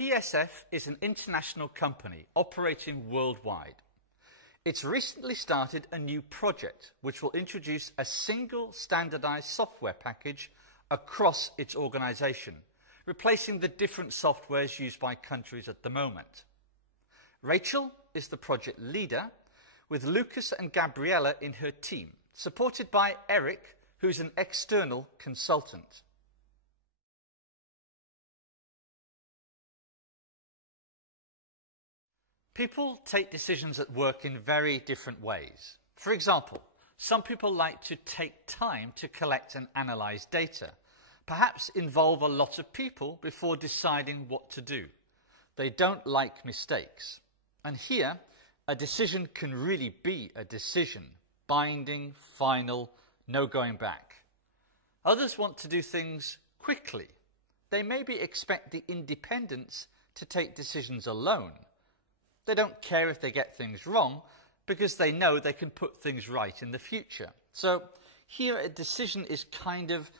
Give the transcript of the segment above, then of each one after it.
PSF is an international company operating worldwide. It's recently started a new project which will introduce a single standardized software package across its organization, replacing the different softwares used by countries at the moment. Rachel is the project leader, with Lucas and Gabriella in her team, supported by Eric, who's an external consultant. People take decisions at work in very different ways. For example, some people like to take time to collect and analyze data, perhaps involve a lot of people before deciding what to do. They don't like mistakes. And here, a decision can really be a decision, binding, final, no going back. Others want to do things quickly. They maybe expect the independence to take decisions alone. They don't care if they get things wrong because they know they can put things right in the future. So here a decision is kind of,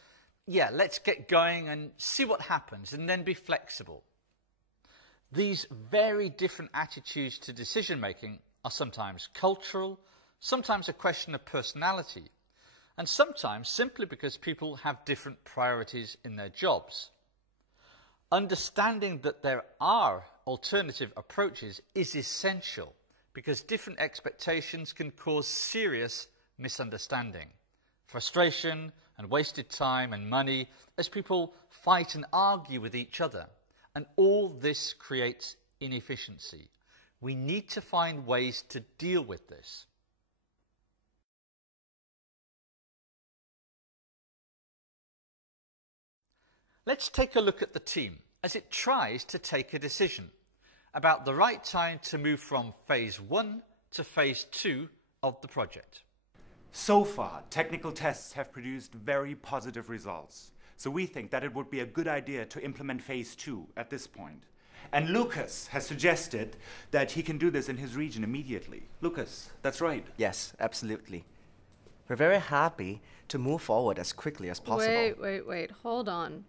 let's get going and see what happens and then be flexible. These very different attitudes to decision making are sometimes cultural, sometimes a question of personality, and sometimes simply because people have different priorities in their jobs. Understanding that there are alternative approaches is essential because different expectations can cause serious misunderstanding, frustration and wasted time and money as people fight and argue with each other. And all this creates inefficiency. We need to find ways to deal with this. Let's take a look at the team as it tries to take a decision about the right time to move from phase 1 to phase 2 of the project. So far, technical tests have produced very positive results. So we think that it would be a good idea to implement phase 2 at this point. And Lucas has suggested that he can do this in his region immediately. Lucas, that's right. Yes, absolutely. We're very happy to move forward as quickly as possible. Wait, hold on.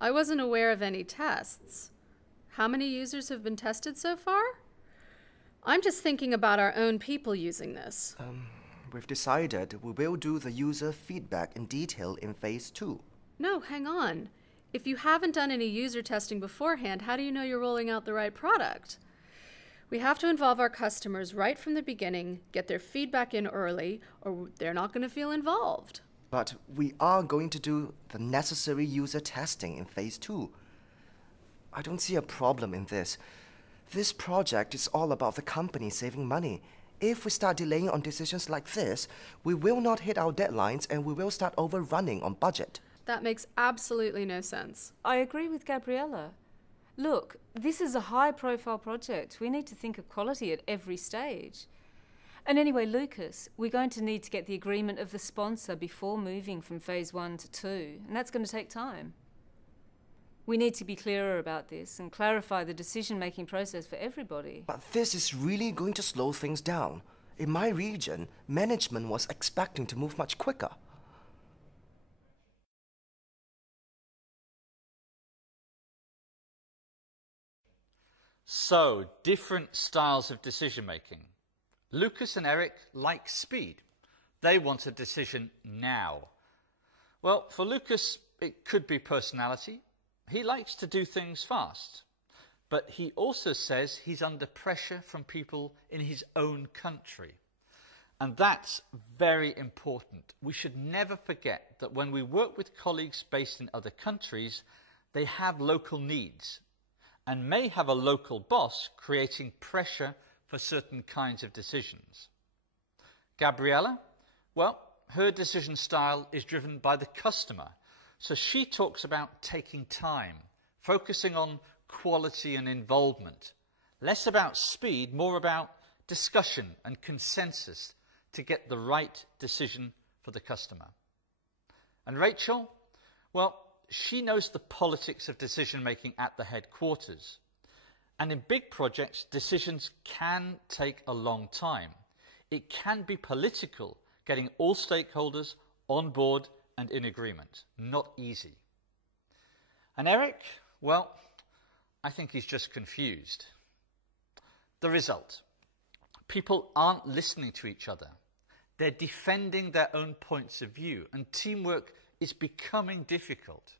I wasn't aware of any tests. How many users have been tested so far? I'm just thinking about our own people using this. We've decided we will do the user feedback in detail in phase 2. No, hang on. If you haven't done any user testing beforehand, how do you know you're rolling out the right product? We have to involve our customers right from the beginning, get their feedback in early, or they're not going to feel involved. But we are going to do the necessary user testing in phase 2. I don't see a problem in this. This project is all about the company saving money. If we start delaying on decisions like this, we will not hit our deadlines and we will start overrunning on budget. That makes absolutely no sense. I agree with Gabriella. Look, this is a high-profile project. We need to think of quality at every stage. And anyway, Lucas, we're going to need to get the agreement of the sponsor before moving from phase 1 to 2, and that's going to take time. We need to be clearer about this and clarify the decision-making process for everybody. But this is really going to slow things down. In my region, management was expecting to move much quicker. So, different styles of decision-making. Lucas and Eric like speed. They want a decision now. Well, for Lucas, it could be personality. He likes to do things fast. But he also says he's under pressure from people in his own country. And that's very important. We should never forget that when we work with colleagues based in other countries, they have local needs and may have a local boss creating pressure for certain kinds of decisions. Gabriella, well, her decision style is driven by the customer. So she talks about taking time, focusing on quality and involvement. Less about speed, more about discussion and consensus to get the right decision for the customer. And Rachel, well, she knows the politics of decision-making at the headquarters. And in big projects, decisions can take a long time. It can be political, getting all stakeholders on board and in agreement. Not easy. And Eric, well, I think he's just confused. The result: people aren't listening to each other. They're defending their own points of view, and teamwork is becoming difficult.